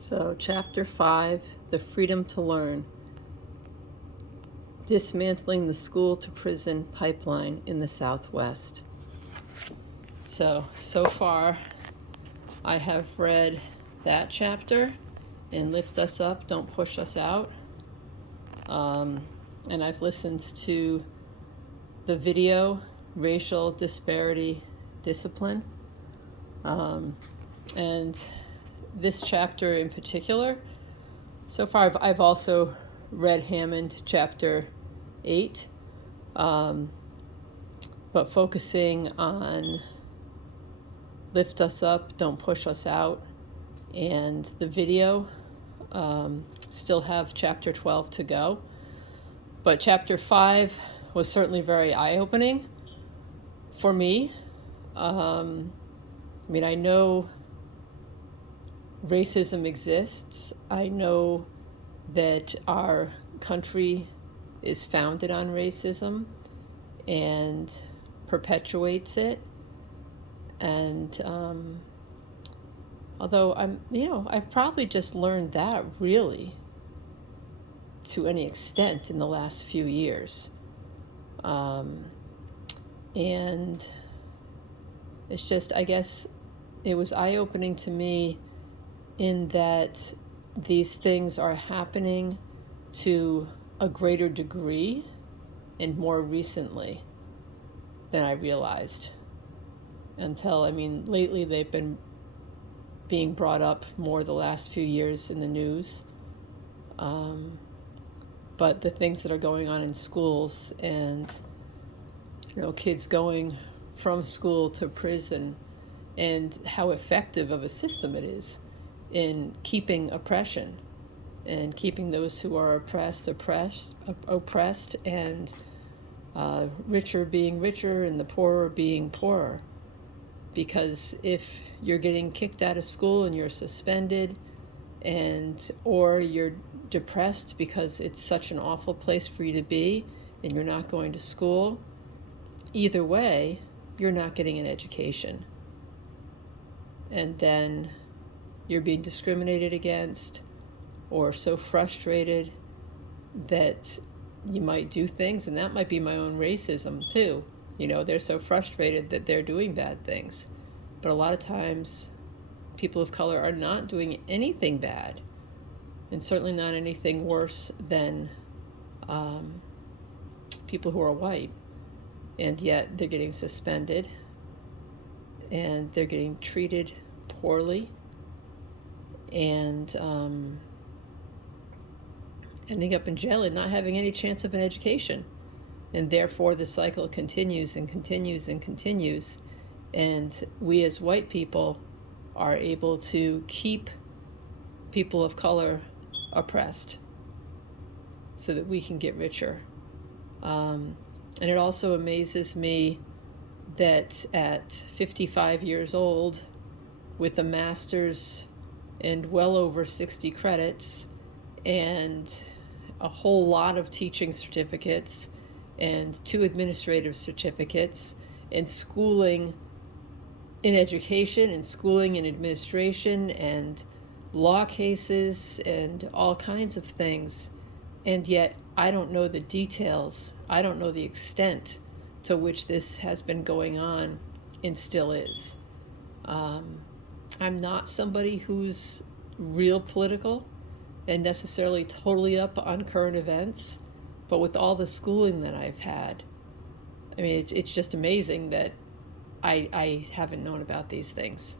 So, Chapter 5, The Freedom to Learn, Dismantling the School to Prison Pipeline in the Southwest. So far, I have read that chapter and Lift Us Up, Don't Push Us Out. And I've listened to the video, Racial Disparity Discipline. And this chapter in particular, so far I've also read Hammond chapter 8, but focusing on Lift Us Up, Don't Push Us Out, and the video. Still have chapter 12 to go. But chapter 5 was certainly very eye-opening for me. I know racism exists. I know that our country is founded on racism and perpetuates it. And although I've probably just learned that really to any extent in the last few years. And it's just, I guess it was eye-opening to me in that these things are happening to a greater degree and more recently than I realized. Lately they've been being brought up more the last few years in the news. But the things that are going on in schools and, kids going from school to prison and how effective of a system it is in keeping oppression and keeping those who are oppressed, and richer being richer and the poorer being poorer. Because if you're getting kicked out of school and you're suspended or you're depressed because it's such an awful place for you to be and you're not going to school, either way, you're not getting an education. And then you're being discriminated against or so frustrated that you might do things, and that might be my own racism too. They're so frustrated that they're doing bad things. But a lot of times, people of color are not doing anything bad, and certainly not anything worse than people who are white. And yet they're getting suspended, and they're getting treated poorly, and ending up in jail and not having any chance of an education. And therefore the cycle continues and continues and continues. And we as white people are able to keep people of color oppressed so that we can get richer. And it also amazes me that at 55 years old, with a master's and well over 60 credits and a whole lot of teaching certificates and 2 administrative certificates and schooling in education and schooling in administration and law cases and all kinds of things. And yet I don't know the details. I don't know the extent to which this has been going on and still is. I'm not somebody who's real political and necessarily totally up on current events, but with all the schooling that I've had, it's just amazing that I haven't known about these things.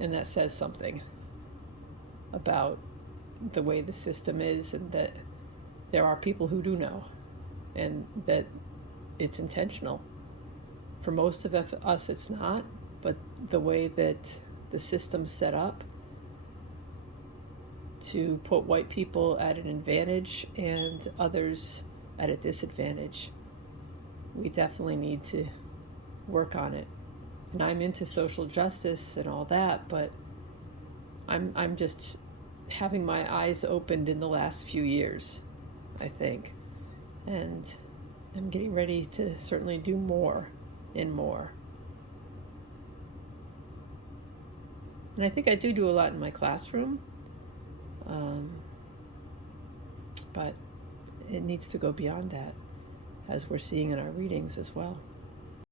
And that says something about the way the system is, and that there are people who do know, and that it's intentional. For most of us, it's not, but the way that the system's set up to put white people at an advantage and others at a disadvantage, we definitely need to work on it. And I'm into social justice and all that, but I'm just having my eyes opened in the last few years, I think. And I'm getting ready to certainly do more and more. And I think I do a lot in my classroom, but it needs to go beyond that, as we're seeing in our readings as well.